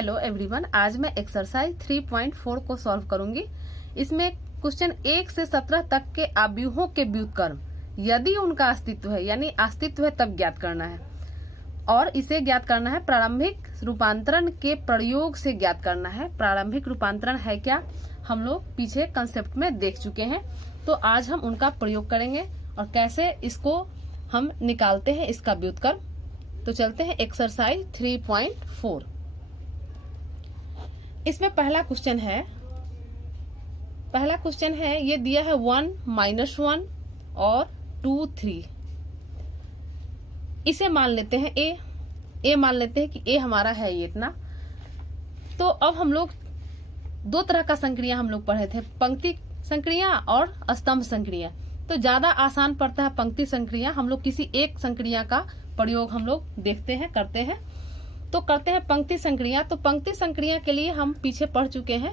Hello everyone, आज मैं exercise 3.4 को सॉल्व करूंगी। इसमें क्वेश्चन 1 से 17 तक के आव्यूहों के व्युत्क्रम यदि उनका अस्तित्व है, यानी अस्तित्व है तब ज्ञात करना है, और इसे ज्ञात करना है प्रारंभिक रूपांतरण के प्रयोग से ज्ञात करना है। प्रारंभिक रूपांतरण है क्या, हम लोग पीछे कंसेप्ट में देख चुके हैं, तो आज हम उनका प्रयोग करेंगे और कैसे इसको हम निकालते हैं इसका व्युत्क्रम। तो चलते हैं एक्सरसाइज 3.4। इसमें पहला क्वेश्चन है, ये दिया है 1 -1 और 2 3। इसे मान लेते हैं ए मान लेते हैं कि ए हमारा है ये इतना। तो अब हम लोग दो तरह का संक्रिया हम लोग पढ़े थे, पंक्ति संक्रिया और स्तंभ संक्रिया। तो ज्यादा आसान पड़ता है पंक्ति संक्रिया। हम लोग किसी एक संक्रिया का प्रयोग हम लोग देखते हैं, करते हैं। तो करते हैं पंक्ति संक्रिया। तो पंक्ति संक्रिया के लिए हम पीछे पढ़ चुके हैं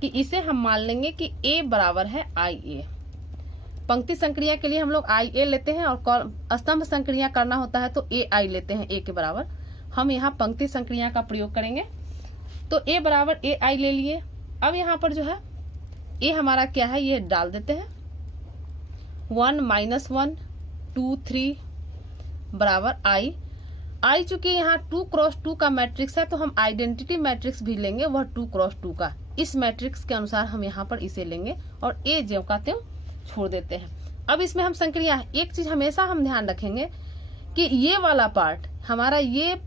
कि इसे हम मान लेंगे कि a बराबर है आई ए। पंक्ति संक्रिया के लिए हम लोग आई ए लेते हैं, और स्तंभ संक्रिया करना होता है तो ए आई लेते हैं, ए के बराबर। हम यहाँ पंक्ति संक्रिया का प्रयोग करेंगे। तो a बराबर ए आई ले लिए। अब यहाँ पर जो है a हमारा क्या है ये डाल देते हैं। 1 -1 2 3 बराबर आई चूंकि यहाँ 2 क्रॉस 2 का मैट्रिक्स है, तो हम आइडेंटिटी मैट्रिक्स भी लेंगे, वह 2 क्रॉस 2 का। इस मैट्रिक्स के अनुसार हम यहाँ पर इसे लेंगे और ए ज्यों का त्यों छोड़ देते हैं। अब इसमें हम संक्रिया, एक चीज हमेशा हम ध्यान रखेंगे कि ये वाला पार्ट हमारा, ये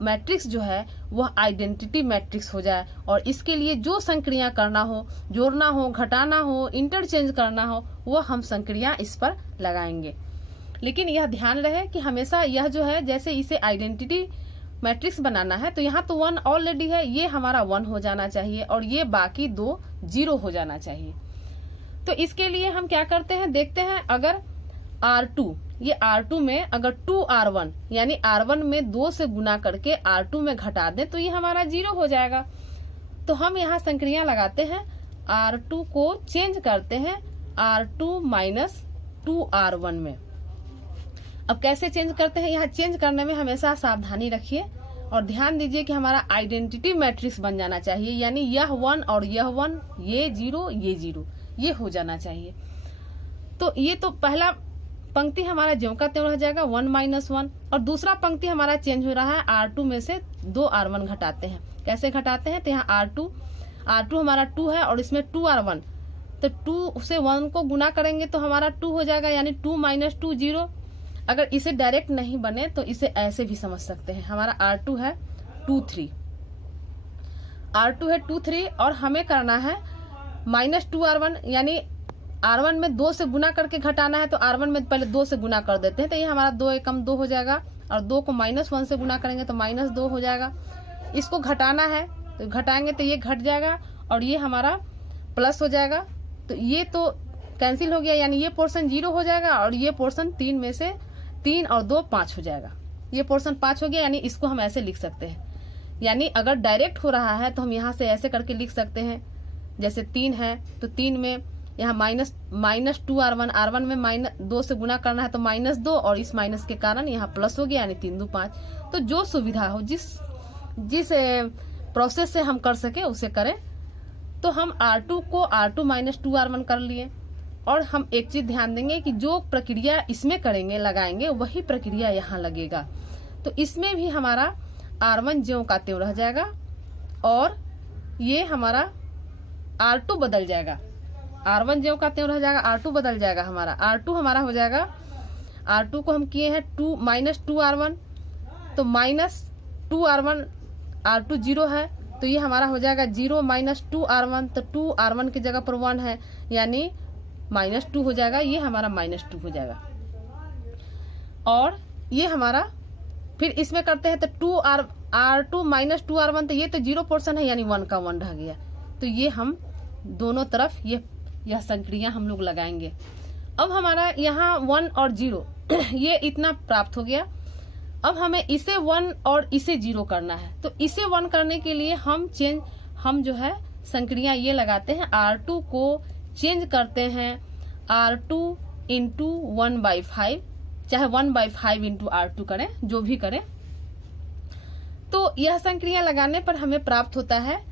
मैट्रिक्स जो है वह आइडेंटिटी मैट्रिक्स हो जाए, और इसके लिए जो संक्रिया करना हो, जोड़ना हो, घटाना हो, इंटरचेंज करना हो, वह हम संक्रिया इस पर लगाएंगे। लेकिन यह ध्यान रहे कि हमेशा यह जो है, जैसे इसे आइडेंटिटी मैट्रिक्स बनाना है तो यहाँ तो 1 ऑलरेडी है, ये हमारा 1 हो जाना चाहिए और ये बाकी 2 0 हो जाना चाहिए। तो इसके लिए हम क्या करते हैं, देखते हैं। अगर R2, ये R2 में अगर 2R1 यानी R1 में 2 से गुना करके R2 में घटा दें तो ये हमारा 0 हो जाएगा। तो हम यहाँ संक्रिया लगाते हैं, R2 को चेंज करते हैं R2 - 2R1 में। अब कैसे चेंज करते हैं, यहाँ चेंज करने में हमेशा सावधानी रखिए और ध्यान दीजिए कि हमारा आइडेंटिटी मैट्रिक्स बन जाना चाहिए, यानी यह 1 और यह 1, ये 0 ये 0, ये हो जाना चाहिए। तो ये तो पहला पंक्ति हमारा ज्यों का त्यों रह जाएगा 1 -1, और दूसरा पंक्ति हमारा चेंज हो रहा है, R2 में से 2 R1 घटाते हैं। कैसे घटाते हैं, तो यहाँ R2 हमारा 2 है और इसमें 2 R1, तो 2 से 1 को गुना करेंगे तो हमारा 2 हो जाएगा, यानी 2 - 2 0। अगर इसे डायरेक्ट नहीं बने तो इसे ऐसे भी समझ सकते हैं, हमारा R2 है 2 3, R2 है 2 3, और हमें करना है -2 R1, यानी R1 में 2 से गुना करके घटाना है, तो R1 में पहले 2 से गुना कर देते हैं, तो ये हमारा 2 एकम 2 हो जाएगा, और 2 को -1 से गुना करेंगे तो -2 हो जाएगा। इसको घटाना है तो घटाएंगे तो ये घट जाएगा और ये हमारा प्लस हो जाएगा। तो ये तो कैंसिल हो गया, यानी ये पोर्शन 0 हो जाएगा, और ये पोर्शन 3 में से 3 और 2 5 हो जाएगा। ये पोर्शन 5 हो गया, यानी इसको हम ऐसे लिख सकते हैं। यानी अगर डायरेक्ट हो रहा है तो हम यहाँ से ऐसे करके लिख सकते हैं, जैसे 3 है तो 3 में यहाँ -2 R1 में -2 से गुना करना है तो -2, और इस माइनस के कारण यहाँ प्लस हो गया, यानी 3 2 5। तो जो सुविधा हो, जिस प्रोसेस से हम कर सके उसे करें। तो हम R2 को R2 - 2 R1 कर लिए, और हम एक चीज ध्यान देंगे कि जो प्रक्रिया इसमें करेंगे, लगाएंगे, वही प्रक्रिया यहाँ लगेगा। तो इसमें भी हमारा R1 ज्यों का त्यों रह जाएगा, और ये हमारा R2 बदल जाएगा। R1 ज्यों का त्यों रह जाएगा, R2 बदल जाएगा हमारा। R2 हमारा हो जाएगा, R2 को हम किए हैं 2 - 2 R1, तो -2 R1, R2 0 है, तो ये हमारा हो जाएगा 0 - 2 R1, तो 2 R1 की जगह पर 1 है, यानी -2 हो जाएगा, ये हमारा -2 हो जाएगा। और ये हमारा फिर इसमें करते हैं तो R2 - 2 R1, तो ये तो 0 पोर्शन है, यानी 1 का 1 रह गया। तो ये हम दोनों तरफ यह संक्रिया हम लोग लगाएंगे। अब हमारा यहाँ 1 और 0 ये इतना प्राप्त हो गया। अब हमें इसे 1 और इसे 0 करना है, तो इसे 1 करने के लिए हम जो है संक्रिया ये लगाते हैं, R2 को चेंज करते हैं R2 × 1/5, चाहे 1/5 × R2 करें, जो भी करें। तो यह संक्रिया लगाने पर हमें प्राप्त होता है,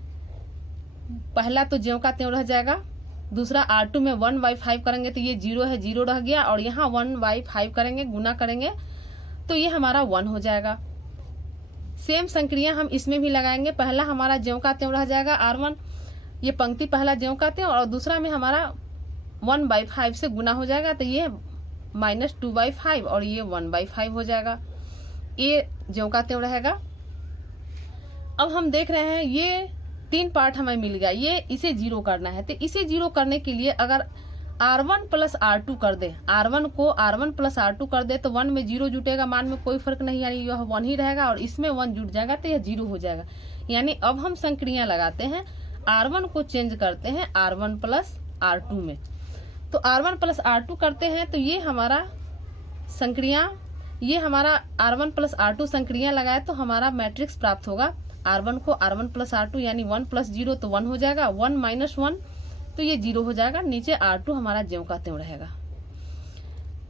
पहला तो ज्यों का त्यों रह जाएगा, दूसरा R2 में 1/5 करेंगे तो ये 0 है, 0 रह गया, और यहाँ 1/5 करेंगे, गुना करेंगे तो ये हमारा 1 हो जाएगा। सेम संक्रिया हम इसमें भी लगाएंगे, पहला हमारा ज्यों का त्यों रह जाएगा R1, ये पंक्ति पहला ज्यों का त्यों, और दूसरा में हमारा 1/5 से गुना हो जाएगा तो ये -2/5 और ये 1/5 हो जाएगा, ये ज्यों का त्यों रहेगा। अब हम देख रहे हैं ये 3 पार्ट हमें मिल गया, ये इसे 0 करना है, तो इसे 0 करने के लिए अगर R1 + R2 कर दे, R1 को R1 + R2 कर दे तो 1 में 0 जुटेगा, मान में कोई फर्क नहीं, यानी यह 1 ही रहेगा, और इसमें 1 जुट जाएगा तो यह 0 हो जाएगा। यानी अब हम संक्रिया लगाते हैं, R1 को चेंज करते हैं R1 + R2 में, तो R1 + R2 करते हैं तो ये हमारा संक्रिया, ये हमारा R1 + R2 संक्रिया लगाए तो हमारा मैट्रिक्स प्राप्त होगा। R1 को R1 + R2 यानी 1 + 0 तो 1 हो जाएगा, 1 - 1 तो ये 0 हो जाएगा, नीचे R2 हमारा ज्यों का त्यों रहेगा।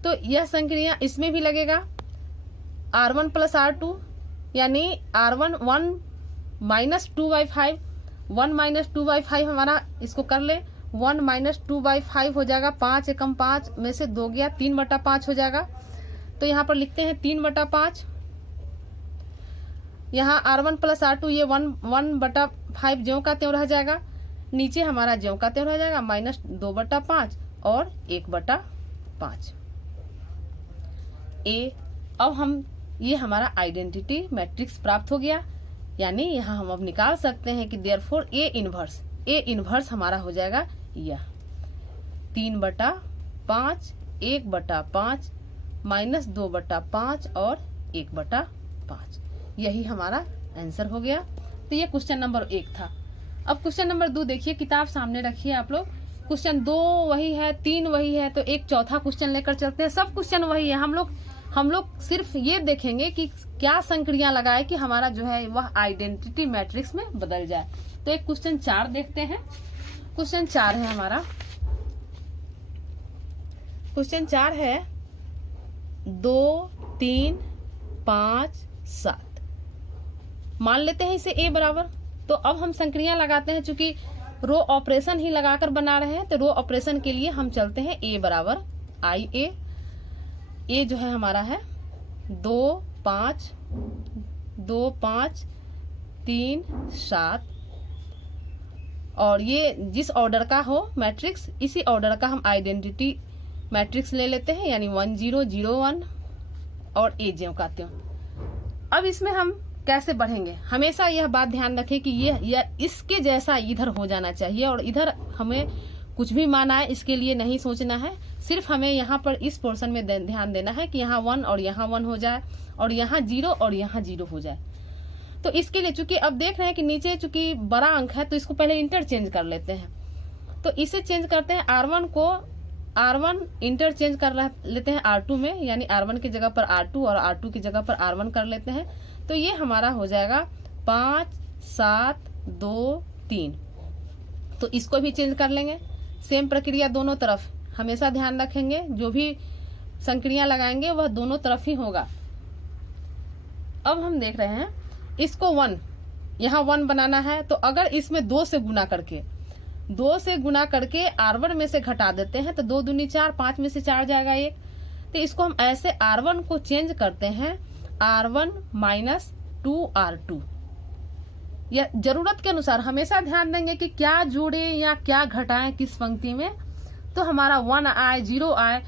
तो यह संक्रिया इसमें भी लगेगा, R1 + R2 यानी R1 1 - 2/5, 1 - 2/5 हमारा, इसको कर ले, 1 - 2/5 हो जाएगा, 5 एकम 5 में से 2 गया, 3/5 हो जाएगा। तो यहाँ पर लिखते हैं 3/5, यहाँ R1 + R2 ये 1/5 ज्यों का त्यों रह जाएगा, नीचे हमारा ज्यों का त्यों रह जाएगा, -2/5 और 1/5 ए। अब हम, ये हमारा आइडेंटिटी मैट्रिक्स प्राप्त हो गया, यानी यहाँ हम अब निकाल सकते हैं कि देयरफॉर ए इनवर्स हमारा हो जाएगा यह 3/5, 1/5, -2/5 और 1/5, यही हमारा आंसर हो गया। तो ये क्वेश्चन नंबर 1 था। अब क्वेश्चन नंबर 2 देखिए, किताब सामने रखिए आप लोग। क्वेश्चन 2 वही है, 3 वही है, तो एक चौथा क्वेश्चन लेकर चलते हैं। सब क्वेश्चन वही है, हम लोग सिर्फ ये देखेंगे कि क्या संक्रिया लगाए कि हमारा जो है वह आइडेंटिटी मैट्रिक्स में बदल जाए। तो एक क्वेश्चन 4 देखते हैं। क्वेश्चन 4 है हमारा, क्वेश्चन 4 है 2, 3, 5, 7। मान लेते हैं इसे ए बराबर। तो अब हम संक्रिया लगाते हैं, चूंकि रो ऑपरेशन ही लगाकर बना रहे हैं तो रो ऑपरेशन के लिए हम चलते हैं ए बराबर IA। ए जो है हमारा है 2, 5, 3, 7, और ये जिस ऑर्डर का हो मैट्रिक्स, इसी ऑर्डर का हम आइडेंटिटी मैट्रिक्स ले लेते हैं, यानी 1 0 0 1 और ए ज्यों का त्यों। अब इसमें हम कैसे बढ़ेंगे, हमेशा यह बात ध्यान रखें कि यह इसके जैसा इधर हो जाना चाहिए, और इधर हमें कुछ भी मान आए इसके लिए नहीं सोचना है, सिर्फ हमें यहाँ पर इस पोर्शन में ध्यान देना है कि यहाँ 1 और यहाँ 1 हो जाए, और यहाँ 0 और यहाँ 0 हो जाए। तो इसके लिए चूंकि अब देख रहे हैं कि नीचे चूंकि बड़ा अंक है तो इसको पहले इंटरचेंज कर लेते हैं। तो इसे चेंज करते हैं, R1 को R1 इंटरचेंज कर लेते हैं R2 में, यानी R1 की जगह पर R2 और R2 की जगह पर R1 कर लेते हैं। तो ये हमारा हो जाएगा 5, 7, 2, 3। तो इसको भी चेंज कर लेंगे, सेम प्रक्रिया दोनों तरफ, हमेशा ध्यान रखेंगे जो भी संक्रिया लगाएंगे वह दोनों तरफ ही होगा। अब हम देख रहे हैं इसको 1, यहाँ 1 बनाना है, तो अगर इसमें 2 से गुना करके R1 में से घटा देते हैं तो 2 दूनी 4, 5 में से 4 जाएगा 1। तो इसको हम ऐसे R1 को चेंज करते हैं R1 - 2R2। या जरूरत के अनुसार हमेशा ध्यान देंगे कि क्या जोड़े या क्या घटाएं किस पंक्ति में, तो हमारा 1 आए 0 आए,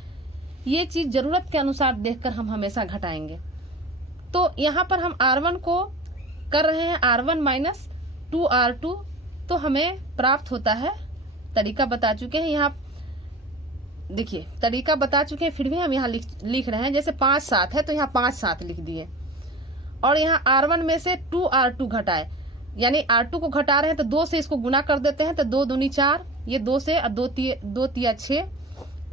ये चीज जरूरत के अनुसार देखकर हम हमेशा घटाएंगे। तो यहाँ पर हम R1 को कर रहे हैं R1 - 2R2, तो हमें प्राप्त होता है, तरीका बता चुके हैं, यहाँ देखिए तरीका बता चुके हैं, फिर भी हम यहाँ लिख रहे हैं। जैसे 5 7 है तो यहाँ 5 7 लिख दिए, और यहाँ R1 में से 2R2 घटाए, यानी R2 को घटा रहे हैं तो 2 से इसको गुना कर देते हैं, तो 2 दूनी 4, ये 2 से 2 तिया 6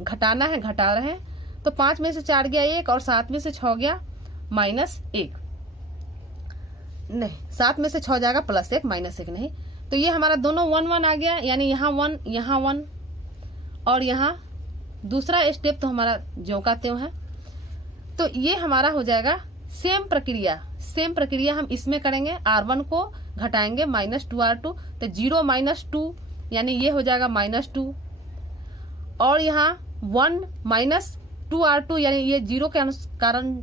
घटाना है, घटा रहे हैं। तो 5 में से 4 गया 1 और 7 में से 6 गया -1, नहीं 7 में से 6 जाएगा +1 -1 नहीं। तो ये हमारा दोनों 1 1 आ गया, यानी यहाँ 1 यहाँ 1, और यहाँ दूसरा स्टेप तो हमारा ज्यों का त्यों है। तो ये हमारा हो जाएगा सेम प्रक्रिया हम इसमें करेंगे। R1 को घटाएंगे -2R2, तो 0 - 2 यानी ये हो जाएगा -2, और यहाँ 1 - 2R2 यानी ये 0 के कारण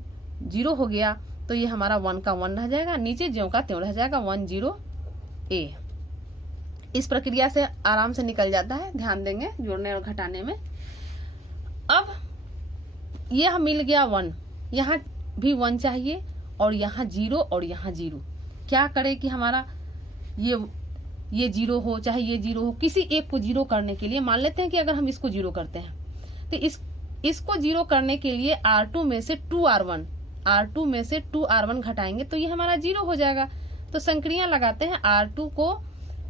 0 हो गया, तो ये हमारा 1 का 1 रह जाएगा, नीचे ज्यों का त्यों रह जाएगा 10A। इस प्रक्रिया से आराम से निकल जाता है, ध्यान देंगे जोड़ने और घटाने में। अब ये हम मिल गया 1, यहाँ भी 1 चाहिए, और यहाँ 0 और यहाँ 0। क्या करे कि हमारा ये 0 हो चाहे ये 0 हो, किसी एक को 0 करने के लिए मान लेते हैं कि अगर हम इसको 0 करते हैं, तो इसको 0 करने के लिए R2 में से 2R1 घटाएंगे, तो ये हमारा 0 हो जाएगा। तो संक्रिया लगाते हैं, R2 को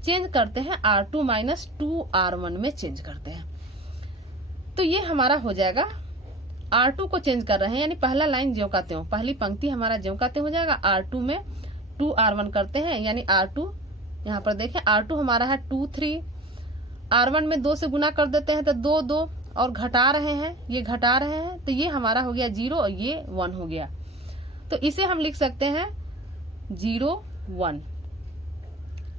चेंज करते हैं, R2 - 2R1 में चेंज करते हैं, तो ये हमारा हो जाएगा। R2 को चेंज कर रहे हैं, यानी पहला लाइन ज्यों का त्यों, पहली पंक्ति हमारा ज्यों का त्यों हो जाएगा। R2 में 2R1 करते हैं, यानी R2 यहाँ पर देखें, R2 हमारा है 2 3, R1 में 2 से गुना कर देते हैं तो 2 2, और घटा रहे हैं, ये घटा रहे हैं, तो ये हमारा हो गया 0 और ये 1 हो गया। तो इसे हम लिख सकते हैं 0 1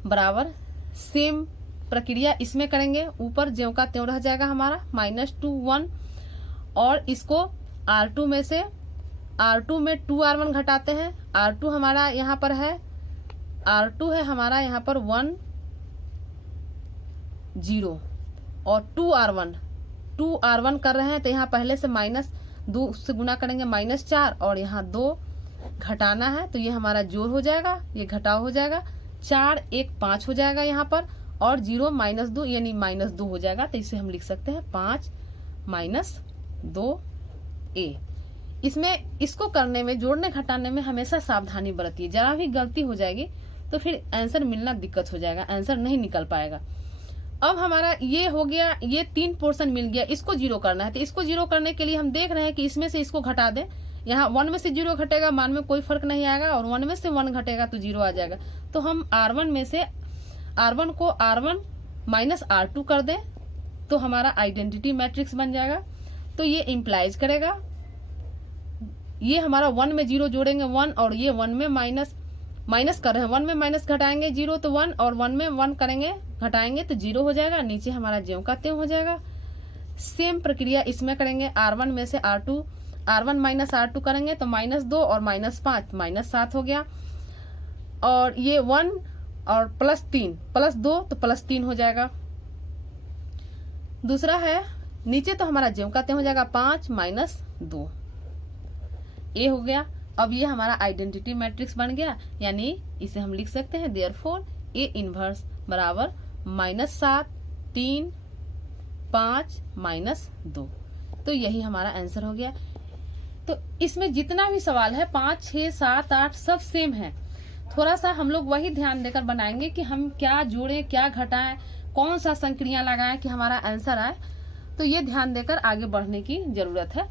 बराबर। सेम प्रक्रिया इसमें करेंगे, ऊपर ज्यों का त्यों रह जाएगा हमारा -2 1, और इसको R2 में 2R1 घटाते हैं। R2 हमारा यहाँ पर है, R2 है हमारा यहाँ पर 1 0, और 2R1 कर रहे हैं, तो यहाँ पहले से -2 से गुना करेंगे -4, और यहाँ 2 घटाना है, तो ये हमारा जोड़ हो जाएगा, ये घटाव हो जाएगा, 4 1 5 हो जाएगा यहाँ पर, और 0 -2 यानी -2 हो जाएगा, तो इसे हम लिख सकते हैं 5 - 2A। इसमें इसको करने में, जोड़ने घटाने में हमेशा सावधानी बरतिए, जरा भी गलती हो जाएगी तो फिर आंसर मिलना दिक्कत हो जाएगा, आंसर नहीं निकल पाएगा। अब हमारा ये हो गया, ये 3 पोर्शन मिल गया, इसको 0 करना है, तो इसको 0 करने के लिए हम देख रहे हैं कि इसमें से इसको घटा दें। यहाँ 1 में से 0 घटेगा, मान में कोई फर्क नहीं आएगा, और 1 में से 1 घटेगा तो 0 आ जाएगा। तो हम R1 में से R1 को R1 - R2 कर दें, तो हमारा आइडेंटिटी मैट्रिक्स बन जाएगा। तो ये इम्प्लाइज करेगा, ये हमारा 1 में 0 जोड़ेंगे 1, और ये 1 में माइनस कर रहे हैं, 1 में माइनस घटाएंगे 0 तो 1, और 1 में 1 करेंगे घटाएंगे तो 0 हो जाएगा, नीचे हमारा ज्यों का त्यों हो जाएगा। सेम प्रक्रिया इसमें करेंगे, R1 में से R1 - R2 करेंगे तो -2 और -5 -7 हो गया, और ये 1 और +3 +2 तो +3 हो जाएगा। दूसरा है, नीचे तो हमारा ज्यों का त्यों हो जाएगा 5 - 2, ये हो गया। अब ये हमारा आइडेंटिटी मैट्रिक्स बन गया, यानी इसे हम लिख सकते हैं देयरफॉर A इनवर्स बराबर -7 3 5 -2। तो यही हमारा आंसर हो गया। तो इसमें जितना भी सवाल है 5 6 7 8 सब सेम है। थोड़ा सा हम लोग वही ध्यान देकर बनाएंगे कि हम क्या जोड़ें क्या घटाएं, कौन सा संक्रिया लगाएं कि हमारा आंसर आए, तो ये ध्यान देकर आगे बढ़ने की जरूरत है।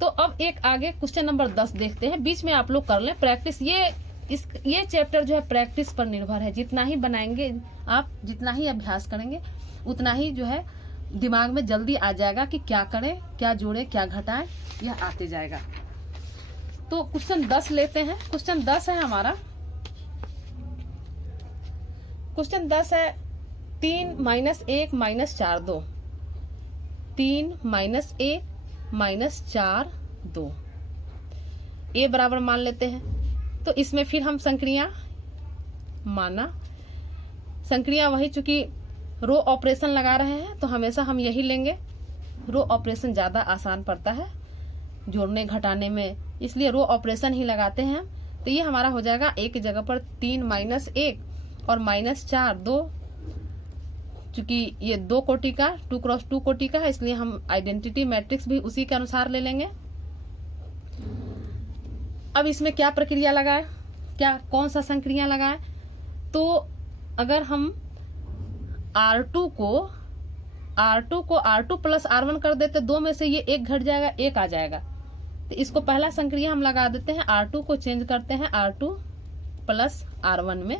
तो अब एक आगे क्वेश्चन नंबर 10 देखते हैं, बीच में आप लोग कर लें प्रैक्टिस। ये चैप्टर जो है प्रैक्टिस पर निर्भर है, जितना ही बनाएंगे आप, जितना ही अभ्यास करेंगे, उतना ही जो है दिमाग में जल्दी आ जाएगा कि क्या करें, क्या जोड़े क्या घटाएं, यह आते जाएगा। तो क्वेश्चन 10 लेते हैं। क्वेश्चन 10 है हमारा, क्वेश्चन 10 है 3 - 1 - 4 2, 3 - 1 - 4 2, ए बराबर मान लेते हैं। तो इसमें फिर हम संक्रिया माना, संक्रिया वही, चूंकि रो ऑपरेशन लगा रहे हैं तो हमेशा हम यही लेंगे, रो ऑपरेशन ज्यादा आसान पड़ता है जोड़ने घटाने में, इसलिए रो ऑपरेशन ही लगाते हैं। तो ये हमारा हो जाएगा एक की जगह पर 3 - 1 और -4 2, चूंकि ये 2 कोटि का 2 × 2 कोटि का है, इसलिए हम आइडेंटिटी मैट्रिक्स भी उसी के अनुसार ले लेंगे। अब इसमें क्या प्रक्रिया लगाए, क्या कौन सा संक्रिया लगाए, तो अगर हम R2 को R2 + R1 कर देते, 2 में से ये 1 घट जाएगा, 1 आ जाएगा। तो इसको पहला संक्रिया हम लगा देते हैं, R2 को चेंज करते हैं R2 + R1 में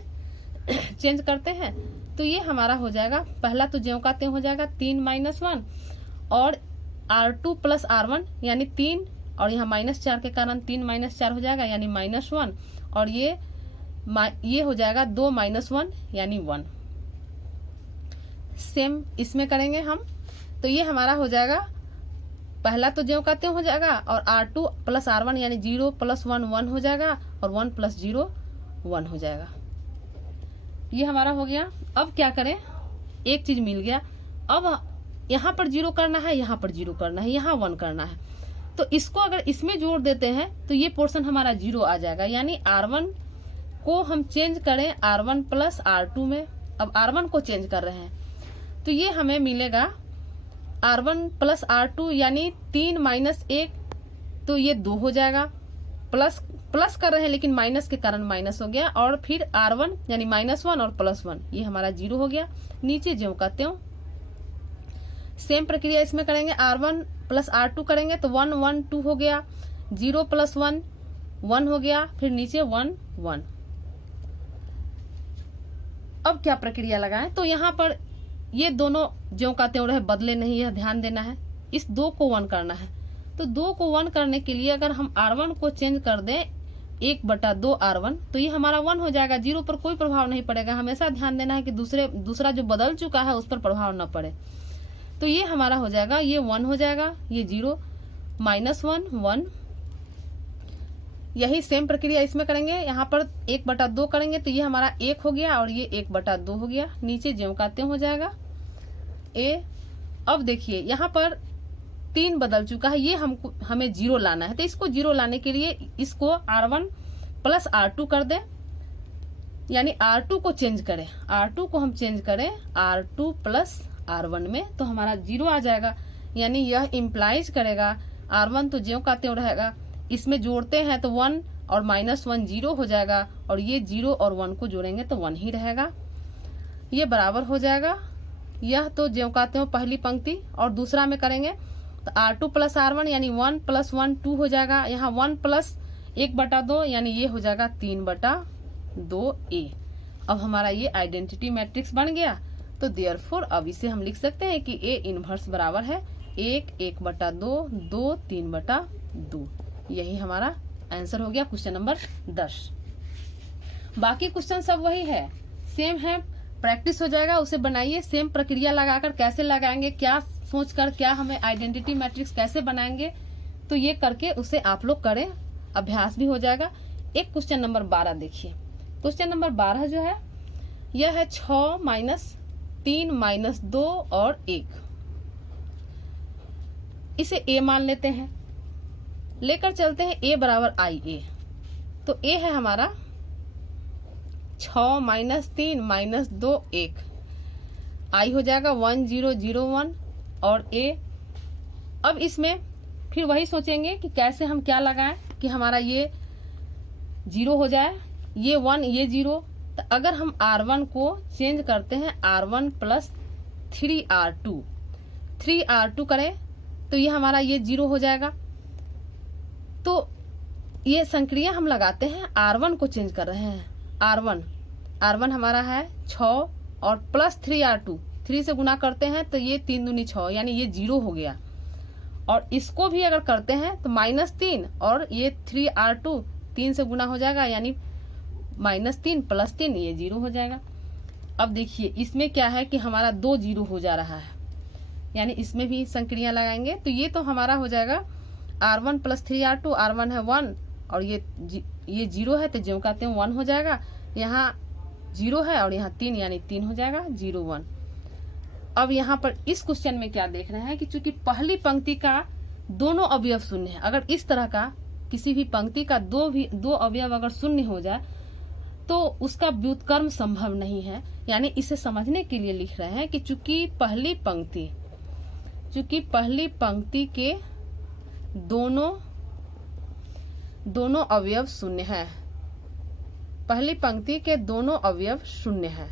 चेंज करते हैं, तो ये हमारा हो जाएगा, पहला तो ज्यों का त्यों हो जाएगा 3 - 1, और R2 + R1 यानी 3 और यहाँ -4 के कारण 3 -4 हो जाएगा यानी -1, और ये हो जाएगा 2 - 1 यानी 1। सेम इसमें करेंगे हम, तो ये हमारा हो जाएगा, पहला तो ज्यों का त्यों हो जाएगा, और R2 + R1 यानी 0 + 1 1 हो जाएगा, और 1 + 0 1 हो जाएगा। ये हमारा हो गया। अब क्या करें, एक चीज मिल गया। अब यहाँ पर 0 करना है, यहाँ पर 0 करना है, यहाँ 1 करना है, तो इसको अगर इसमें जोड़ देते हैं तो ये पोर्शन हमारा 0 आ जाएगा। यानी R1 को हम चेंज करें R1 + R2 में। अब R1 को चेंज कर रहे हैं तो ये हमें मिलेगा R1 + R2 यानी 3 - 1, तो ये 2 हो जाएगा। प्लस कर रहे हैं लेकिन माइनस के कारण माइनस हो गया, और फिर R1 यानी -1 और +1, ये हमारा 0 हो गया। नीचे ज्यों का त्यों सेम प्रक्रिया इसमें करेंगे। R1 + R2 करेंगे तो 1 1 2 हो गया, 0 + 1 1 हो गया, फिर नीचे 1 1। अब क्या प्रक्रिया लगाएं, तो यहाँ पर ये दोनों ज्यों का त्यों रहे, बदले नहीं, यह ध्यान देना है। इस 2 को 1 करना है, तो 2 को 1 करने के लिए अगर हम R1 को चेंज कर दें 1/2 R1, तो ये हमारा 1 हो जाएगा। 0 पर कोई प्रभाव नहीं पड़ेगा। हमेशा ध्यान देना है कि दूसरा जो बदल चुका है उस पर प्रभाव न पड़े। तो ये हमारा हो जाएगा, ये 1 हो जाएगा, ये 0 -1 1। यही सेम प्रक्रिया इसमें करेंगे। यहाँ पर 1/2 करेंगे तो ये हमारा 1 हो गया, और ये 1/2 हो गया। नीचे ज्यों का त्यों हो जाएगा ए। अब देखिए यहाँ पर 3 बदल चुका है, ये हमें 0 लाना है। तो इसको 0 लाने के लिए इसको R1 + R2 कर दे, यानी R2 को चेंज करें, R2 को हम चेंज करें R2 + R1 में, तो हमारा 0 आ जाएगा। यानी यह इम्प्लाइज करेगा R1 तो ज्यों का त्यों रहेगा, इसमें जोड़ते हैं तो 1 और -1 0 हो जाएगा, और ये 0 और 1 को जोड़ेंगे तो 1 ही रहेगा। ये बराबर हो जाएगा। यह तो ज्यों का त्यों पहली पंक्ति, और दूसरा में करेंगे तो R2 + R1 यानी 1 + 1 2 हो जाएगा। यहाँ 1 + 1/2 यानी ये हो जाएगा 3/2A। अब हमारा ये आइडेंटिटी मैट्रिक्स बन गया। तो देयरफॉर अब इसे हम लिख सकते हैं कि A इनवर्स बराबर है 1 1/2 2 3/2। यही हमारा आंसर हो गया क्वेश्चन नंबर 10। बाकी क्वेश्चन सब वही है, सेम है, प्रैक्टिस हो जाएगा। उसे बनाइए, सेम प्रक्रिया लगाकर कैसे लगाएंगे, क्या सोचकर, क्या हमें आइडेंटिटी मैट्रिक्स कैसे बनाएंगे, तो ये करके उसे आप लोग करें, अभ्यास भी हो जाएगा। एक क्वेश्चन नंबर 12 देखिए। क्वेश्चन नंबर 12 जो है यह है 6 - 3 - 2 और 1। इसे A मान लेते हैं, लेकर चलते हैं A = IA। तो A है हमारा 6 - 3 - 2 1, I हो जाएगा 1 0 0 1 और A। अब इसमें फिर वही सोचेंगे कि कैसे हम क्या लगाएं कि हमारा ये 0 हो जाए, ये 1 ये 0। तो अगर हम R1 को चेंज करते हैं R1 + 3R2, 3R2 करें तो ये हमारा ये 0 हो जाएगा। तो ये संक्रिया हम लगाते हैं, R1 को चेंज कर रहे हैं। R1 हमारा है 6 और + 3R2, 3 से गुना करते हैं तो ये 3 दूनी 6 यानी ये 0 हो गया। और इसको भी अगर करते हैं तो -3 और ये 3R2 3 से गुना हो जाएगा, यानी -3 + 3 ये 0 हो जाएगा। अब देखिए इसमें क्या है कि हमारा 2 0 हो जा रहा है, यानी इसमें भी संक्रिया लगाएंगे तो ये तो हमारा हो जाएगा R1 + 3R2, R1 है 1 और ये 0 है तो ज्यों का त्यों 1 हो जाएगा। यहाँ 0 है और यहाँ 3 यानी 3 हो जाएगा 0 1। अब यहाँ पर इस क्वेश्चन में क्या देख रहे हैं कि चूंकि पहली पंक्ति का दोनों अवयव शून्य है, अगर इस तरह का किसी भी पंक्ति का दो अवयव अगर शून्य हो जाए तो उसका व्युत्क्रम संभव नहीं है। यानी इसे समझने के लिए लिख रहे हैं कि चूंकि पहली पंक्ति के दोनों अवयव शून्य है, पहली पंक्ति के दोनों अवयव शून्य है।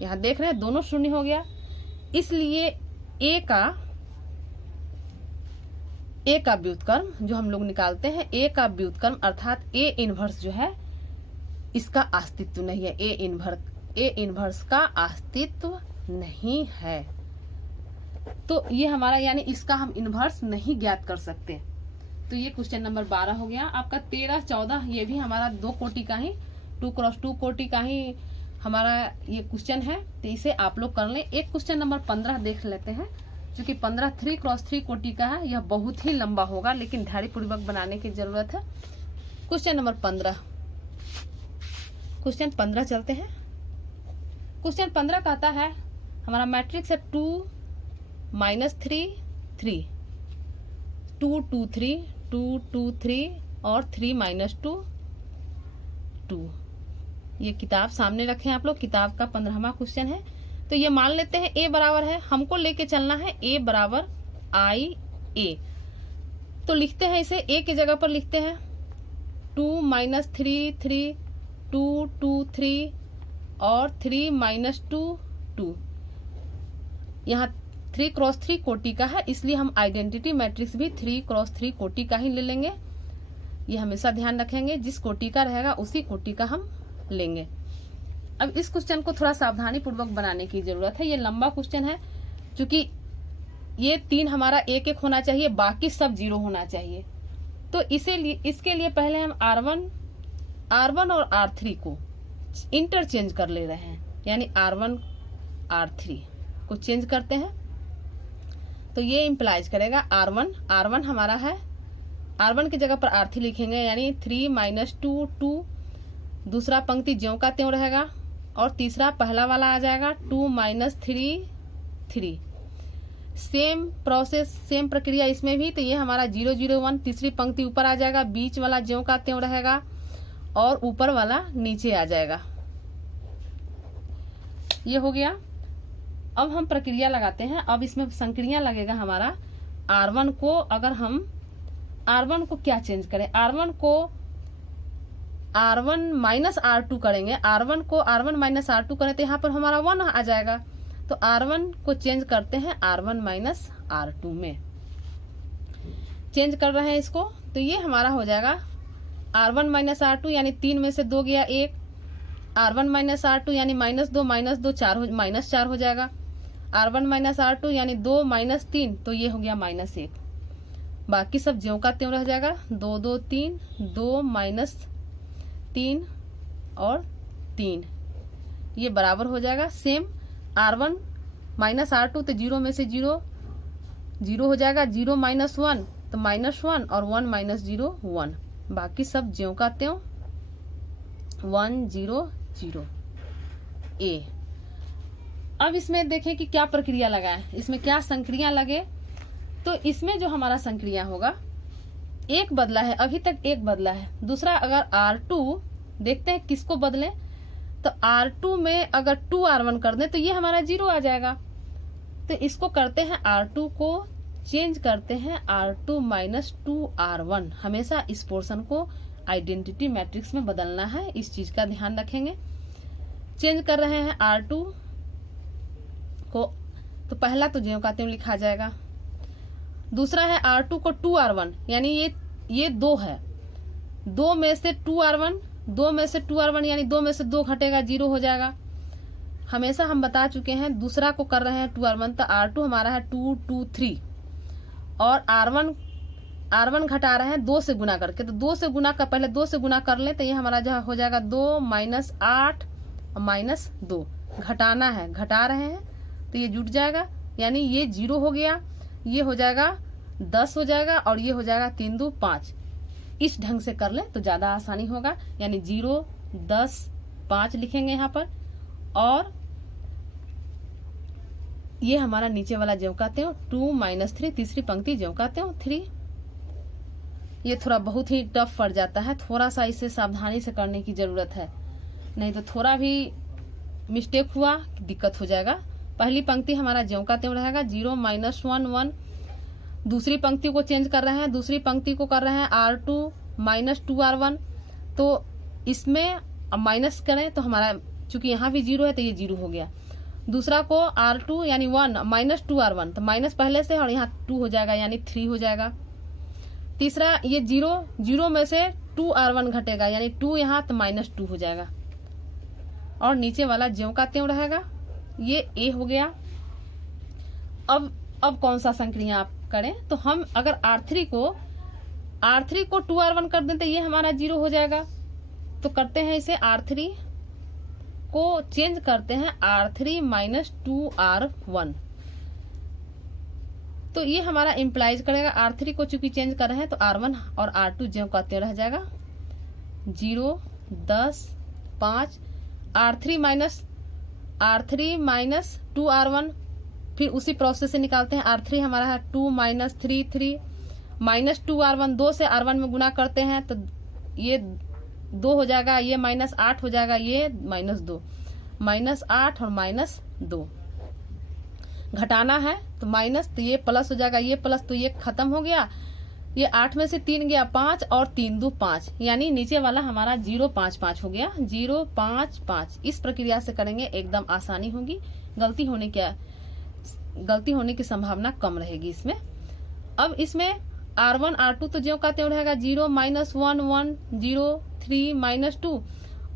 यहाँ देख रहे हैं दोनों शून्य हो गया, इसलिए ए का व्युत्क्रम जो हम लोग निकालते हैं, ए का व्युत्क्रम अर्थात ए इनवर्स जो है इसका अस्तित्व नहीं है। ए इनवर्स का अस्तित्व नहीं है। तो ये हमारा यानी इसका हम इनवर्स नहीं ज्ञात कर सकते। तो ये क्वेश्चन नंबर 12 हो गया आपका। 13, 14 ये भी हमारा 2 कोटि का ही 2x2 कोटि का ही हमारा ये क्वेश्चन है, तो इसे आप लोग कर लें। एक क्वेश्चन नंबर 15 देख लेते हैं, जो कि 15 3x3 कोटि का है। यह बहुत ही लंबा होगा लेकिन ध्यानपूर्वक बनाने की जरूरत है। क्वेश्चन नंबर 15, क्वेश्चन 15 चलते हैं। क्वेश्चन 15 कहता है हमारा मैट्रिक्स है 2 -3 3, 2 2 3, 2 2 3 और 3 -2 2। ये किताब सामने रखें आप लोग, किताब का 15वां क्वेश्चन है। तो ये मान लेते हैं a बराबर है, हमको लेके चलना है a बराबर I a। तो लिखते हैं इसे, a की जगह पर लिखते हैं 2 -3 3, 2 2 3 और 3 -2 2। यहाँ 3x3 कोटि का है, इसलिए हम आइडेंटिटी मैट्रिक्स भी 3x3 कोटि का ही ले लेंगे। ये हमेशा ध्यान रखेंगे, जिस कोटि का रहेगा उसी कोटि का हम लेंगे। अब इस क्वेश्चन को थोड़ा सावधानी पूर्वक बनाने की जरूरत है। ये लंबा क्वेश्चन है, क्योंकि ये 3 हमारा 1 1 होना चाहिए, बाकी सब 0 होना चाहिए। तो इसके लिए पहले हम R1 और R3 को इंटरचेंज कर ले रहे हैं, यानी R1 R3 को चेंज करते हैं। तो ये इम्प्लाइज करेगा R1 हमारा है, R1 की जगह पर R3 लिखेंगे, यानी 3 -2 2। दूसरा पंक्ति ज्यों का त्यों रहेगा और तीसरा पहला वाला आ जाएगा 2 -3 3। सेम प्रोसेस, सेम प्रक्रिया इसमें भी। तो ये हमारा 0 0 1, तीसरी पंक्ति ऊपर आ जाएगा, बीच वाला ज्यों का त्यों रहेगा और ऊपर वाला नीचे आ जाएगा। ये हो गया। अब हम प्रक्रिया लगाते हैं। अब इसमें संक्रिया लगेगा हमारा R1 को। अगर हम R1 को क्या चेंज करें, R1 को R1 -R2 करेंगे। R1 को R1 -R2 करें तो यहाँ पर हमारा 1 आ जाएगा। तो R1 को चेंज करते हैं R1 -R2 में, चेंज कर रहे हैं इसको। तो ये हमारा हो जाएगा R1 -R2 यानी 3 में से 2 गया 1, R1 -R2 यानी -2 4 हो जाएगा। R1 -R2 यानी 2 -3, तो ये हो गया -1। बाकी सब ज्यों का त्यों रह जाएगा। 2 2 3, 2 -3 और 3, ये बराबर हो जाएगा। सेम R1 -R2 तो 0 में से 0 हो जाएगा। 0 -1 तो -1 और 1 -0 1। बाकी सब ज्यों का त्यों 1 0 0 A। अब इसमें देखें कि क्या प्रक्रिया लगा है, इसमें क्या संक्रिया लगे। तो इसमें जो हमारा संक्रिया होगा, एक बदला है, अभी तक एक बदला है। दूसरा अगर R2 देखते हैं किसको बदलें, तो R2 में अगर 2R1 कर दें तो ये हमारा 0 आ जाएगा। तो इसको करते हैं, R2 को चेंज करते हैं R2 -2R1। हमेशा इस पोर्शन को आइडेंटिटी मैट्रिक्स में बदलना है, इस चीज का ध्यान रखेंगे। चेंज कर रहे हैं R2 को, तो पहला तो ज्यों का त्यों लिखा जाएगा। दूसरा है R2 को 2R1, यानी ये 2 है, 2 में से 2R1, 2 में से 2R1 यानी 2 में से 2 घटेगा, 0 हो जाएगा। हमेशा हम बता चुके हैं, दूसरा को कर रहे हैं 2R1, तो R2 हमारा है 2 2 3 और R1 घटा रहे हैं 2 से गुना करके। तो 2 से गुना का पहले 2 से गुना कर ले, तो ये हमारा जो हो जाएगा 2 -8 -2। घटाना है, घटा रहे हैं तो ये जुट जाएगा, यानी ये 0 हो गया, ये हो जाएगा 10 हो जाएगा और ये हो जाएगा 3 2 5। इस ढंग से कर ले तो ज्यादा आसानी होगा, यानी 0 10 5 लिखेंगे यहाँ पर। और ये हमारा नीचे वाला ज्यों का त्यों 2 -3, तीसरी पंक्ति ज्यों का त्यों 3। ये थोड़ा बहुत ही टफ पड़ जाता है, थोड़ा सा इसे सावधानी से करने की जरूरत है, नहीं तो थोड़ा भी मिस्टेक हुआ दिक्कत हो जाएगा। पहली पंक्ति हमारा ज्यों का त्यों रहेगा, 0 -1 1। दूसरी पंक्ति को चेंज कर रहे हैं, दूसरी पंक्ति को कर रहे हैं R2 -2R1। तो इसमें अब माइनस करें तो हमारा, चूंकि यहाँ भी 0 है तो ये 0 हो गया। दूसरा को R2 यानी 1 -2R1, तो माइनस पहले से और यहाँ 2 हो जाएगा, यानी 3 हो जाएगा। तीसरा ये 0 में से 2R1 घटेगा, यानी 2 यहाँ तो -2 हो जाएगा और नीचे वाला ज्यों का त्यों रहेगा। ये A हो गया। अब कौन सा संक्रिया आप करें, तो हम अगर R3 को R3 को 2R1 कर दें तो ये हमारा 0 हो जाएगा। तो करते हैं इसे, R3 को चेंज करते हैं R3 माइनस 2R1, तो ये हमारा इम्प्लाइज करेगा। R3 को चूंकि चेंज कर रहे हैं तो R1 और R2 ज्यों का त्यों रह जाएगा, 0, 10, 5, R3 माइनस 2R1, फिर उसी प्रोसेस से निकालते हैं। R3 हमारा है 2 माइनस 3, 3 माइनस 2R1, 2 से R1 में गुना करते हैं तो ये 2 हो जाएगा, ये माइनस 8 हो जाएगा, ये माइनस 2, माइनस 8 और माइनस 2 घटाना है तो माइनस, तो ये प्लस हो जाएगा, ये प्लस, तो ये खत्म हो गया, ये 8 में से 3 गया 5 और 3 2 5, यानी नीचे वाला हमारा 0 5 5 हो गया, 0 5 5। इस प्रक्रिया से करेंगे एकदम आसानी होगी, गलती होने की संभावना कम रहेगी इसमें। अब इसमें R1 R2 तो ज्यों का त्यों रहेगा, 0 माइनस 1 1, 0 3 माइनस 2,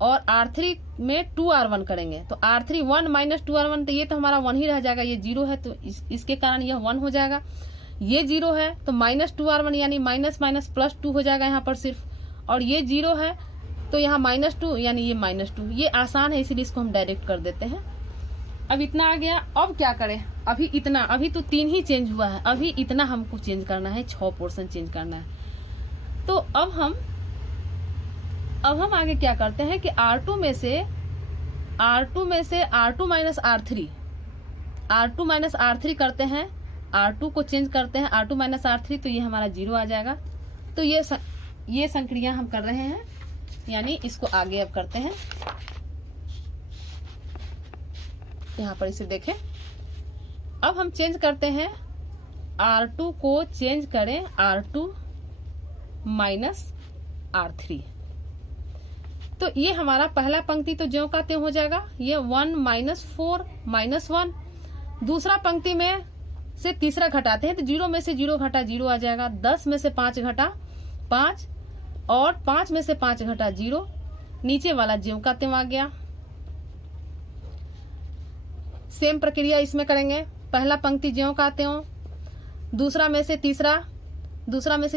और R3 में 2R1 करेंगे तो R3 1 माइनस 2R1, तो ये तो हमारा 1 ही रह जाएगा, ये 0 है तो इसके कारण यह 1 हो जाएगा। ये 0 है तो माइनस 2R1 यानी माइनस माइनस प्लस 2 हो जाएगा यहाँ पर सिर्फ, और ये 0 है तो यहाँ माइनस 2 यानी ये माइनस 2। ये आसान है इसलिए इसको हम डायरेक्ट कर देते हैं। अब इतना आ गया, अब क्या करें, अभी इतना, अभी तो 3 ही चेंज हुआ है, अभी इतना हमको चेंज करना है, 6 पोर्शन चेंज करना है। तो अब हम आगे क्या करते हैं कि R2 में से R2 माइनस R3 करते हैं, R2 को चेंज करते हैं R2 माइनस R3, तो ये हमारा 0 आ जाएगा। तो ये संक्रिया हम कर रहे हैं, यानी इसको आगे अब करते हैं। यहाँ पर इसे देखें, अब हम चेंज करते हैं, R2 को चेंज करें R2 माइनस R3, तो ये हमारा पहला पंक्ति तो ज्यों का त्यों हो जाएगा, ये 1 माइनस 4 माइनस 1। दूसरा पंक्ति में से तीसरा घटाते हैं तो 0 में से 0 घटा 0 आ जाएगा, 10 में से 5 घटा 5, और 5 में से 5 घटा 0, नीचे वाला ज्यों का त्यों आ गया। सेम प्रक्रिया इसमें करेंगे, पहला पंक्ति ज्यों का त्यों, दूसरा में से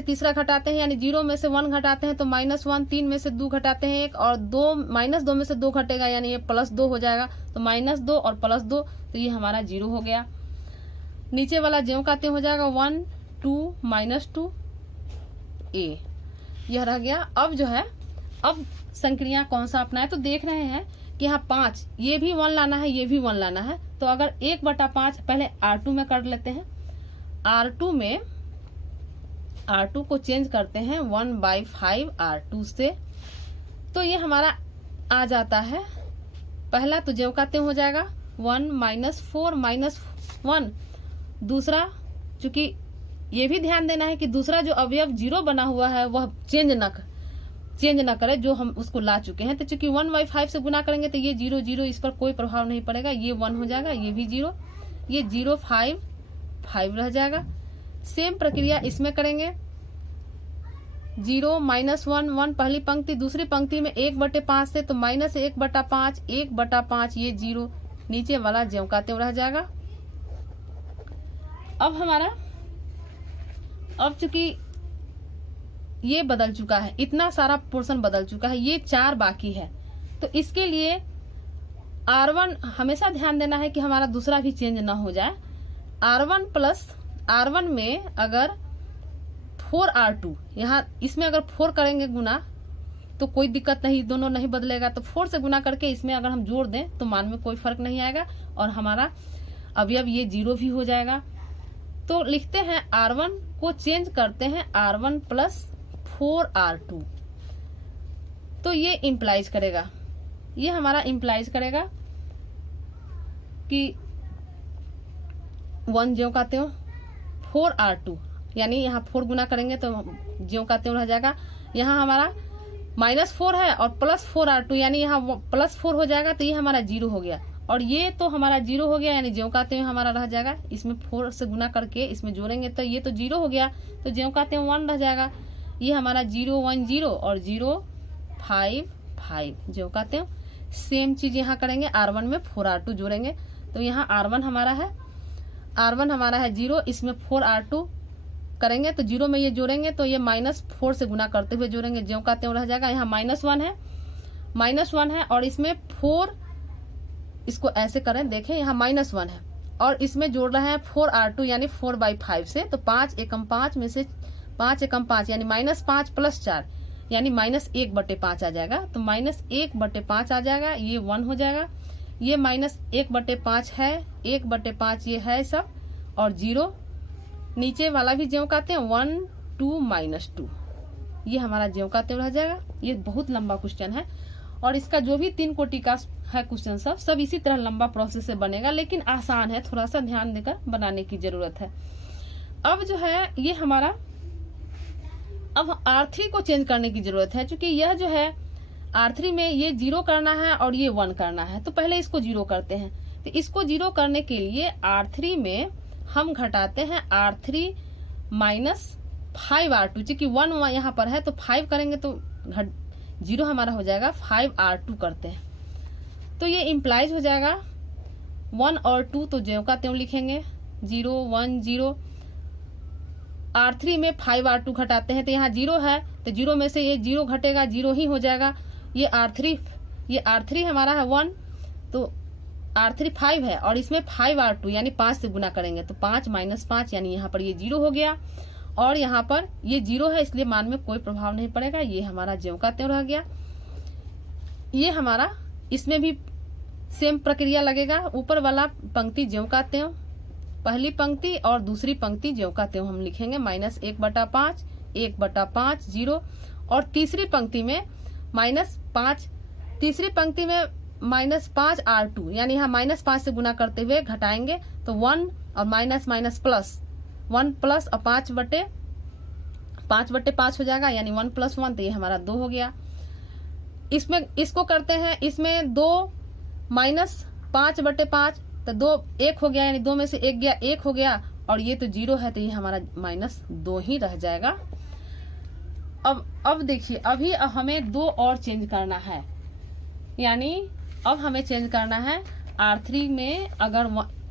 तीसरा घटाते हैं, यानी 0 में से 1 घटाते हैं तो माइनस 1, 3 में से 2 घटाते हैं 1, और 2 माइनस 2 में से 2 घटेगा यानी ये प्लस 2 हो जाएगा, तो माइनस 2 और प्लस 2, तो ये हमारा 0 हो गया। नीचे वाला ज्यों का त्यों हो जाएगा, 1 2 माइनस 2 a, यह रह गया। अब जो है, अब संक्रिया कौन सा अपना है तो देख रहे हैं कि यहाँ 5, ये भी 1 लाना है, ये भी 1 लाना है, तो अगर 1/5 पहले R2 में कर लेते हैं, R2 को चेंज करते हैं 1/5 R2 से, तो ये हमारा आ जाता है, पहला तो ज्यों का त्यों हो जाएगा 1 माइनस 4 माइनस 1। दूसरा, चूंकि ये भी ध्यान देना है कि दूसरा जो अवयव 0 बना हुआ है वह चेंज न करे जो हम उसको ला चुके हैं, तो चूंकि 1/5 से गुना करेंगे तो ये 0 0, इस पर कोई प्रभाव नहीं पड़ेगा, ये 1 हो जाएगा, ये भी 0, ये 0 5 5 रह जाएगा। सेम प्रक्रिया इसमें करेंगे, 0 माइनस 1 1 पहली पंक्ति, दूसरी पंक्ति में 1/5 से तो माइनस 1/5 ये 0, नीचे वाला ज्यों का त्यों रह जाएगा। अब चूंकि ये बदल चुका है, इतना सारा पोर्शन बदल चुका है, ये 4 बाकी है, तो इसके लिए R1 हमेशा ध्यान देना है कि हमारा दूसरा भी चेंज ना हो जाए। R1 में अगर 4R2, यहाँ इसमें अगर 4 करेंगे गुना तो कोई दिक्कत नहीं, दोनों नहीं बदलेगा, तो 4 से गुना करके इसमें अगर हम जोड़ दें तो मान में कोई फर्क नहीं आएगा और हमारा अवयव ये 0 भी हो जाएगा। तो लिखते हैं R1 को चेंज करते हैं R1 प्लस 4R2, तो ये इम्प्लाइज करेगा, ये हमारा इम्प्लाइज करेगा कि 1 ज्यों का त्यों 4R2, यानी यहाँ 4 गुना करेंगे तो ज्यों का त्यों रह जाएगा। यहाँ हमारा माइनस 4 है और प्लस 4R2, यानी यहाँ प्लस 4 हो जाएगा, तो ये हमारा 0 हो गया, और ये तो हमारा 0 हो गया, यानी ज्यों का त्यों हमारा रह जाएगा। इसमें 4 से गुना करके इसमें जोड़ेंगे तो ये तो 0 हो गया, तो ज्यों का त्यों 1 रह जाएगा। ये हमारा 0 1 0 और 0 5 5 ज्यों का त्यों। सेम चीज यहाँ करेंगे, R1 में 4R2 जोड़ेंगे, तो यहाँ R1 हमारा है 0, इसमें 4R2 करेंगे तो 0 में ये जोड़ेंगे तो ये -4 से गुना करते हुए जोड़ेंगे, ज्यों का त्यों रह जाएगा। यहाँ -1 है और इसमें 4, इसको ऐसे करें, देखें यहाँ -1 है और इसमें जोड़ रहे हैं 4R2 यानी 4/5 से, तो 5 एकम 5 में से 5 एकम 5 यानी -5 + 4 यानी -1/5 आ जाएगा। तो -1/5 आ जाएगा, ये 1 हो जाएगा। ये -1/5 है, 1/5 ये है सब, और 0 नीचे वाला भी ज्यों का त्यों 1 2 -2, ये हमारा ज्यों का त्यों रह जाएगा। ये बहुत लंबा क्वेश्चन है और इसका जो भी 3 कोटि का है क्वेश्चन सब इसी तरह लंबा प्रोसेस से बनेगा, लेकिन आसान है, थोड़ा सा ध्यान देकर बनाने की जरूरत है। अब जो है ये हमारा, अब R3 को चेंज करने की जरूरत है, क्योंकि यह जो है R3 में ये 0 करना है और ये 1 करना है। तो पहले इसको 0 करते हैं। तो इसको 0 करने के लिए R3 में हम घटाते हैं R3 -5R2, क्योंकि 1 यहाँ पर है तो 5 करेंगे तो 0 हमारा हो जाएगा, 5R2 करते हैं तो ये इम्प्लाइज हो जाएगा 1 और 2, तो ज्यों का त्यों लिखेंगे 0 1 0। R3 में 5R2 घटाते हैं तो यहाँ 0 है तो 0 में से ये 0 घटेगा, 0 ही हो जाएगा। ये R3 हमारा है 1, तो R3 5 है और इसमें 5R2 यानी 5 से गुना करेंगे तो 5 - 5 यानी यहाँ पर ये 0 हो गया और यहाँ पर ये 0 है इसलिए मान में कोई प्रभाव नहीं पड़ेगा। ये हमारा ज्यों का त्यों रह गया। ये हमारा, इसमें भी सेम प्रक्रिया लगेगा। ऊपर वाला पंक्ति ज्यों का त्यों, पहली पंक्ति और दूसरी पंक्ति ज्यों का त्यों हम लिखेंगे, -1/5 1/5 0, और तीसरी पंक्ति में -5, तीसरी पंक्ति में -5R2 यानी यहाँ -5 से गुना करते हुए घटाएंगे तो 1 और माइनस प्लस 1 प्लस और 5/5 हो जाएगा यानी 1 + 1, तो ये हमारा 2 हो गया। इसमें इसको करते हैं, इसमें 2 -5/5 तो 2 1 हो गया यानी 2 में से 1 गया, 1 हो गया, और ये तो 0 है तो ये हमारा -2 ही रह जाएगा। अब देखिए, अभी हमें 2 और चेंज करना है, यानी अब हमें चेंज करना है R3 में। अगर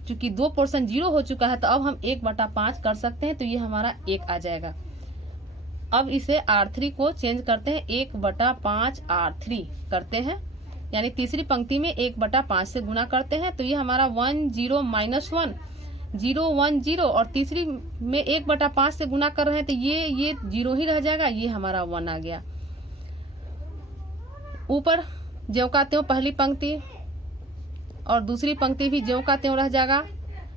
चूंकि 2 पोर्शन 0 हो चुका है तो अब हम 1/5 कर सकते हैं, तो ये हमारा 1 आ जाएगा। अब इसे R3 को चेंज करते हैं, 1/5 R3 करते हैं, यानी तीसरी पंक्ति में 1/5 से गुना करते हैं तो ये हमारा 1 0 -1 0 1 0, और तीसरी में 1/5 से गुना कर रहे हैं तो ये 0 ही रह जाएगा, ये हमारा 1 आ गया। ऊपर ज्यों का त्यों पहली पंक्ति और दूसरी पंक्ति भी ज्यों का त्यों रह जाएगा,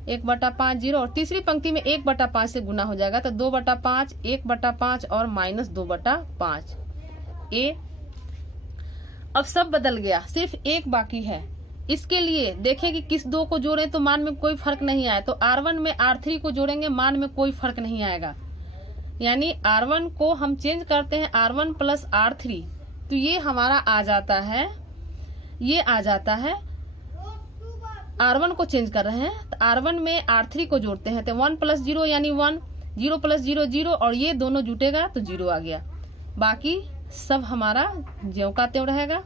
1/5 0, और तीसरी पंक्ति में 1/5 से गुना हो जाएगा तो 2/5 1/5 और -2/5 ए। अब सब बदल गया, सिर्फ 1 बाकी है। इसके लिए देखें कि किस 2 को जोड़ें तो मान में कोई फर्क नहीं आया, तो R1 में R3 को जोड़ेंगे मान में कोई फर्क नहीं आएगा, यानी R1 को हम चेंज करते हैं R1 + R3, तो ये हमारा आ जाता है, ये आ जाता है। R1 को चेंज कर रहे हैं तो R1 में R3 को जोड़ते हैं तो 1 + 0 यानी 1, 0 + 0 0, और ये दोनों जुटेगा तो 0 आ गया। बाकी सब हमारा ज्यों का त्यों रहेगा।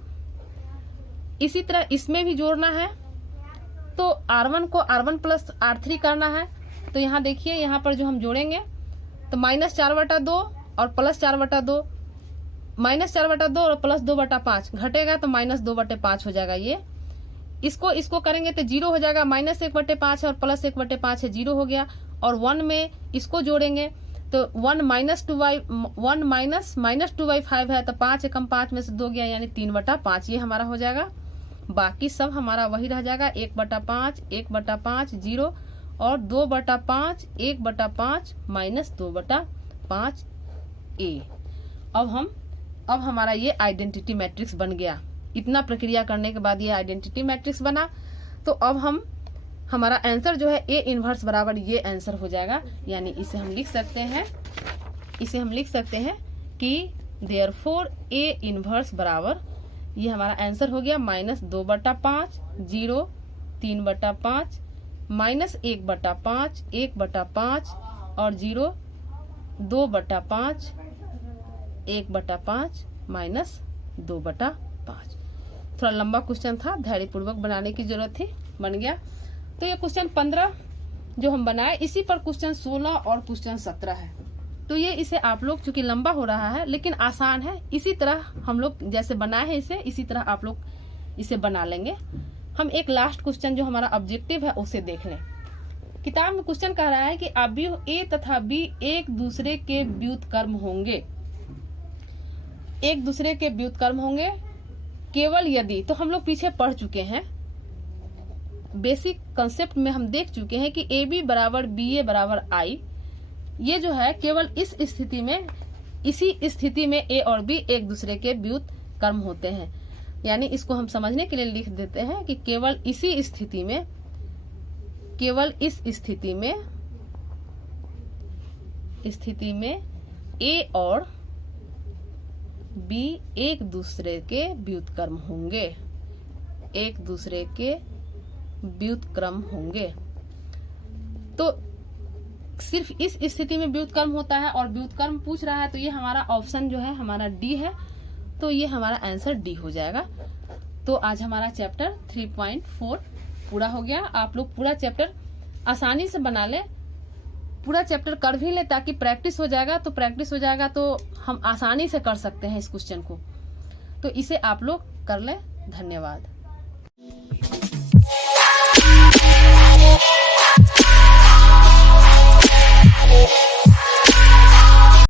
इसी तरह इसमें भी जोड़ना है तो R1 को R1 + R3 करना है, तो यहाँ देखिए, यहाँ पर जो हम जोड़ेंगे तो -4/2 और +4/2, -4/2 और +2/5 घटेगा तो -2/5 हो जाएगा। ये इसको करेंगे तो 0 हो जाएगा, -1/5 और +1/5 है, 0 हो गया। और 1 में इसको जोड़ेंगे तो 1 -2/5 है तो 5 एकम 5 में से 2 गया यानी 3/5, ये हमारा हो जाएगा। बाकी सब हमारा वही रह जाएगा, 1/5 1/5 0 और 2/5 1/5 -2/5 ए। अब हमारा ये आइडेंटिटी मैट्रिक्स बन गया। इतना प्रक्रिया करने के बाद ये आइडेंटिटी मैट्रिक्स बना, तो अब हमारा आंसर जो है A इनवर्स बराबर ये आंसर हो जाएगा। यानी इसे हम लिख सकते हैं कि देयरफॉर A इनवर्स बराबर, ये हमारा आंसर हो गया -2/5 0 3/5 -1/5 1/5 और 0 2/5 1/5 -2/5। थोड़ा लंबा क्वेश्चन था, धैर्यपूर्वक बनाने की जरूरत थी, बन गया। तो ये क्वेश्चन 15 जो हम बनाए, इसी पर क्वेश्चन 16 और क्वेश्चन 17 है। तो ये इसे आप लोग, चूंकि लंबा हो रहा है लेकिन आसान है, इसी तरह हम लोग जैसे बनाए हैं इसे, इसी तरह आप लोग इसे बना लेंगे। हम एक लास्ट क्वेश्चन जो हमारा ऑब्जेक्टिव है उसे देख लें। किताब में क्वेश्चन कह रहा है कि अवयव ए तथा बी एक दूसरे के व्युत्क्रम होंगे, एक दूसरे के व्युत्क्रम होंगे केवल यदि, तो हम लोग पीछे पढ़ चुके हैं, बेसिक कंसेप्ट में हम देख चुके हैं कि ए बी बराबर बी ए बराबर आई। ये जो है केवल इस स्थिति में, इसी स्थिति में ए और बी एक दूसरे के व्युत्क्रम होते हैं। यानी इसको हम समझने के लिए लिख देते हैं कि केवल इसी स्थिति में, केवल इस स्थिति में ए और बी एक दूसरे के व्युत्क्रम होंगे, एक दूसरे के व्युत्क्रम होंगे। तो सिर्फ इस स्थिति में व्युत्क्रम होता है और व्युत्क्रम पूछ रहा है, तो ये हमारा ऑप्शन जो है हमारा डी है, तो ये हमारा आंसर डी हो जाएगा। तो आज हमारा चैप्टर 3.4 पूरा हो गया। आप लोग पूरा चैप्टर आसानी से बना ले, पूरा चैप्टर कर भी ले, ताकि प्रैक्टिस हो जाएगा। तो प्रैक्टिस हो जाएगा तो हम आसानी से कर सकते हैं इस क्वेश्चन को। तो इसे आप लोग कर ले। धन्यवाद।